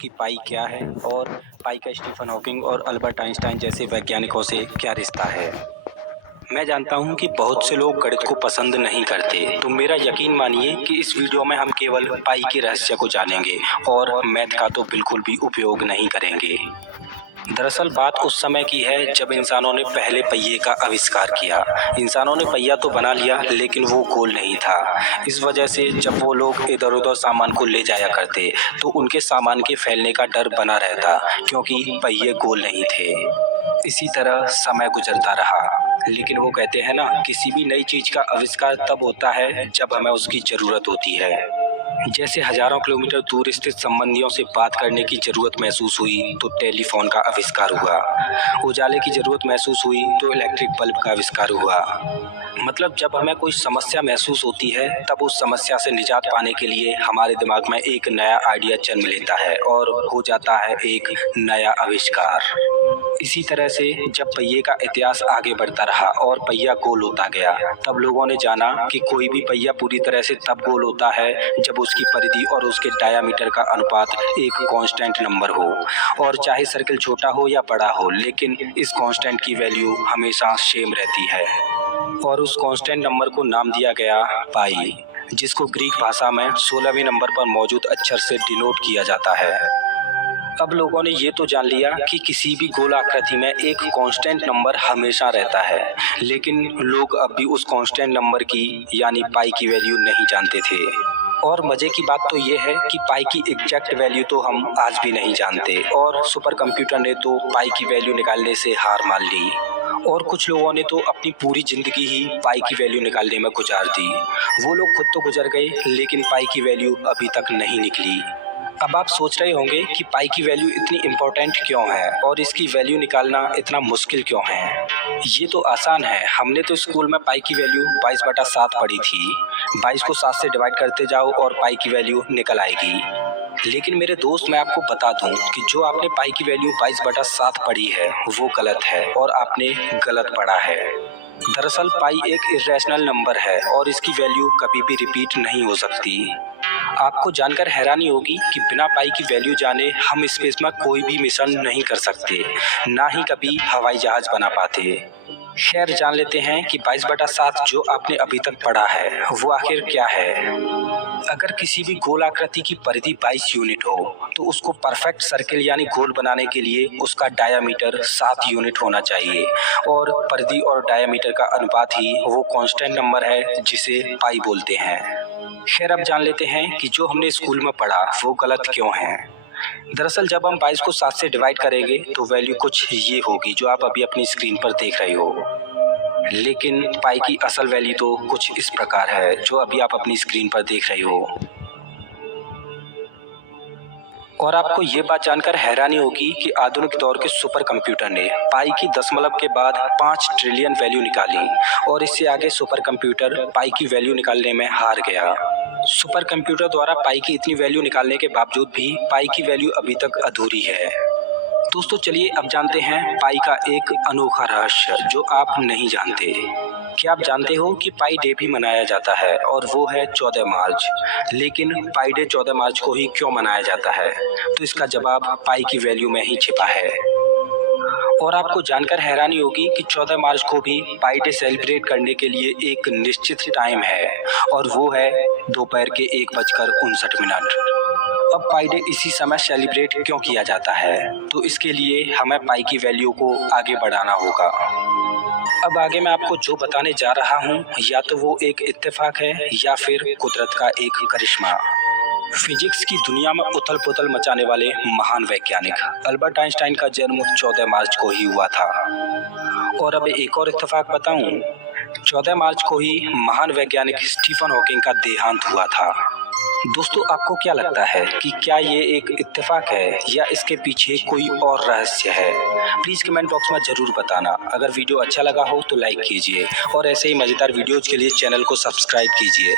कि पाई क्या है और पाई का स्टीफन हॉकिंग और अल्बर्ट आइंस्टाइन जैसे वैज्ञानिकों से क्या रिश्ता है। मैं जानता हूं कि बहुत से लोग गणित को पसंद नहीं करते, तो मेरा यकीन मानिए कि इस वीडियो में हम केवल पाई के रहस्य को जानेंगे और मैथ का तो बिल्कुल भी उपयोग नहीं करेंगे। दरअसल बात उस समय की है जब इंसानों ने पहले पहिए का आविष्कार किया। इंसानों ने पहिया तो बना लिया, लेकिन वो गोल नहीं था। इस वजह से जब वो लोग इधर उधर सामान को ले जाया करते तो उनके सामान के फैलने का डर बना रहता, क्योंकि पहिए गोल नहीं थे। इसी तरह समय गुजरता रहा, लेकिन वो कहते हैं ना, किसी भी नई चीज का आविष्कार तब होता है जब हमें उसकी जरूरत होती है। जैसे हजारों किलोमीटर दूर स्थित संबंधियों से बात करने की जरूरत महसूस हुई तो टेलीफोन का आविष्कार हुआ। उजाले की जरूरत महसूस हुई तो इलेक्ट्रिक बल्ब का आविष्कार हुआ। मतलब जब हमें कोई समस्या महसूस होती है तब उस समस्या से निजात पाने के लिए हमारे दिमाग में एक नया आइडिया जन्म लेता है और हो जाता है एक नया आविष्कार। इसी तरह से जब पहिए का इतिहास आगे बढ़ता रहा और पहिया गोल होता गया, तब लोगों ने जाना कि कोई भी पहिया पूरी तरह से तब गोल होता है जब उसकी परिधि और उसके डायामीटर का अनुपात एक कांस्टेंट नंबर हो, और चाहे सर्कल छोटा हो या बड़ा हो, लेकिन इस कांस्टेंट की वैल्यू हमेशा सेम रहती है। और उस कांस्टेंट नंबर को नाम दिया गया पाई, जिसको ग्रीक भाषा में 16वें नंबर पर मौजूद अक्षर से डिनोट किया जाता है। अब लोगों ने ये तो जान लिया कि किसी भी गोल आकृति में एक कांस्टेंट नंबर हमेशा रहता है, लेकिन लोग अब भी उस कांस्टेंट नंबर की यानी पाई की वैल्यू नहीं जानते थे। और मजे की बात तो ये है कि पाई की एग्जैक्ट वैल्यू तो हम आज भी नहीं जानते, और सुपर कंप्यूटर ने तो पाई की वैल्यू निकालने से हार मान ली। और कुछ लोगों ने तो अपनी पूरी जिंदगी ही पाई की वैल्यू निकालने में गुजार दी। वो लोग खुद तो गुजर गए, लेकिन पाई की वैल्यू अभी तक नहीं निकली। अब आप सोच रहे होंगे कि पाई की वैल्यू इतनी इम्पोर्टेंट क्यों है और इसकी वैल्यू निकालना इतना मुश्किल क्यों है। ये तो आसान है, हमने तो स्कूल में पाई की वैल्यू 22/7 पढ़ी थी। 22 को 7 से डिवाइड करते जाओ और पाई की वैल्यू निकल आएगी। लेकिन मेरे दोस्त, मैं आपको बता दूं कि जो आपने पाई की वैल्यू 22/7 पढ़ी है वो गलत है और आपने गलत पढ़ा है। दरअसल पाई एक इर्रेशनल नंबर है और इसकी वैल्यू कभी भी रिपीट नहीं हो सकती। आपको जानकर हैरानी होगी कि बिना पाई की वैल्यू जाने हम स्पेस में कोई भी मिशन नहीं कर सकते, ना ही कभी हवाई जहाज बना पाते। खैर, जान लेते हैं कि 22/7 जो आपने अभी तक पढ़ा है वो आखिर क्या है। अगर किसी भी गोल आकृति की परिधि 22 यूनिट हो तो उसको परफेक्ट सर्किल यानी गोल बनाने के लिए उसका डायामीटर 7 यूनिट होना चाहिए, और परिधि और डायामीटर का अनुपात ही वो कांस्टेंट नंबर है जिसे पाई बोलते हैं। खैर, अब जान लेते हैं कि जो हमने स्कूल में पढ़ा वो गलत क्यों है। दरअसल जब हम 22 को 7 से डिवाइड करेंगे तो वैल्यू कुछ ये होगी जो आप अभी अपनी स्क्रीन पर देख रहे हो। लेकिन पाई की असल वैल्यू तो कुछ इस प्रकार है जो अभी आप अपनी स्क्रीन पर देख रहे हो। और आपको ये बात जानकर हैरानी होगी कि आधुनिक दौर के सुपर कंप्यूटर ने पाई की दशमलव के बाद 5 ट्रिलियन वैल्यू निकाली, और इससे आगे सुपर कंप्यूटर पाई की वैल्यू निकालने में हार गया। सुपर कंप्यूटर द्वारा पाई की इतनी वैल्यू निकालने के बावजूद भी पाई की वैल्यू अभी तक अधूरी है। दोस्तों, चलिए अब जानते हैं पाई का एक अनोखा रहस्य जो आप नहीं जानते। क्या आप जानते हो कि पाई डे भी मनाया जाता है और वो है 14 मार्च। लेकिन पाई डे 14 मार्च को ही क्यों मनाया जाता है, तो इसका जवाब पाई की वैल्यू में ही छिपा है। और आपको जानकर हैरानी होगी कि 14 मार्च को भी पाई डे सेलिब्रेट करने के लिए एक निश्चित टाइम है, और वो है दोपहर के 1:59। अब पाई डे इसी समय सेलिब्रेट क्यों किया जाता है, तो इसके लिए हमें पाई की वैल्यू को आगे बढ़ाना होगा। अब आगे मैं आपको जो बताने जा रहा हूँ, या तो वो एक इत्तेफाक है या फिर कुदरत का एक करिश्मा। फिजिक्स की दुनिया में उथल पुथल मचाने वाले महान वैज्ञानिक अल्बर्ट आइंस्टाइन का जन्म 14 मार्च को ही हुआ था। और अब एक और इत्तेफाक बताऊं, 14 मार्च को ही महान वैज्ञानिक स्टीफन हॉकिंग का देहांत हुआ था। दोस्तों, आपको क्या लगता है कि क्या ये एक इत्तेफाक है या इसके पीछे कोई और रहस्य है? प्लीज कमेंट बॉक्स में जरूर बताना। अगर वीडियो अच्छा लगा हो तो लाइक कीजिए और ऐसे ही मजेदार वीडियोज के लिए चैनल को सब्सक्राइब कीजिए।